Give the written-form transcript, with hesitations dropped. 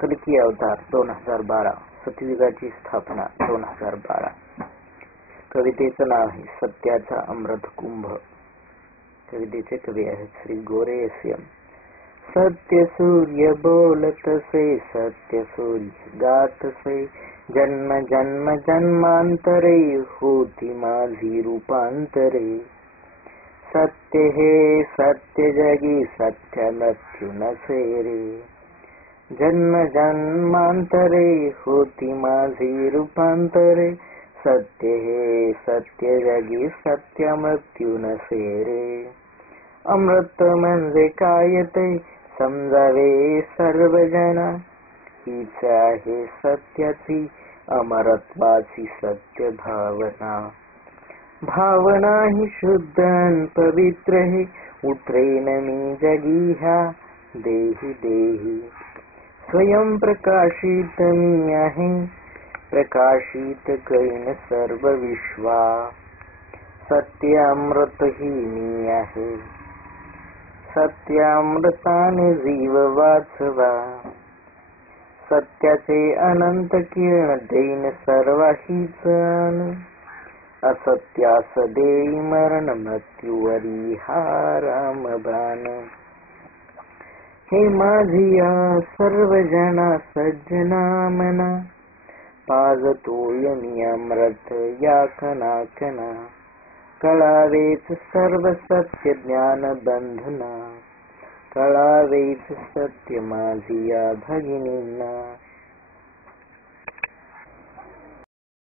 कल्की अवतार 2012, सतयुगाची स्थापना 2012. कवितेचं नाव आहे सत्याचा अमृत कुंभ. कवितेचे कवी आहेत श्री गोरे एस.एम. सत्य सूर्य बोलतसे, सत्य सूर्य गातसे, जन्म जन्म जन्मांतरे होती माझी रूपांतरे. सत्य हे सत्य जगी सत्य मृत्यू नसे रे. जन्म जन्मांतरे होती माझी रूपांतरे. सत्य हे सत्य जगी सत्य मृत्यू नसे रे. अमृत म्हणजे काय ते समजावे सर्वजना. हीच आहे सत्याची अमरत्वाची सत्य भावना. भावना ही शुद्ध अन पवित्र हे उतरेन मी जगी ह्या देही देही. स्वयं प्रकाशित मी आहे, प्रकाशित करीन सर्व विश्वा. सत्य अमृत ही मी आहे, सत्यामृताने जीव वाचवा. सत्याचे अनंत किरण देईन सर्वाहीच अन. असत्यास देई मरण मृत्यूवरी हा रामबाण. हे माझिया सर्व जना सज्जना मना. पाजतोय मी अमृत या कणा कणा. कळावेच सर्व सत्य ज्ञान बंधना. कळावेच सत्य माझी या भगिनींना.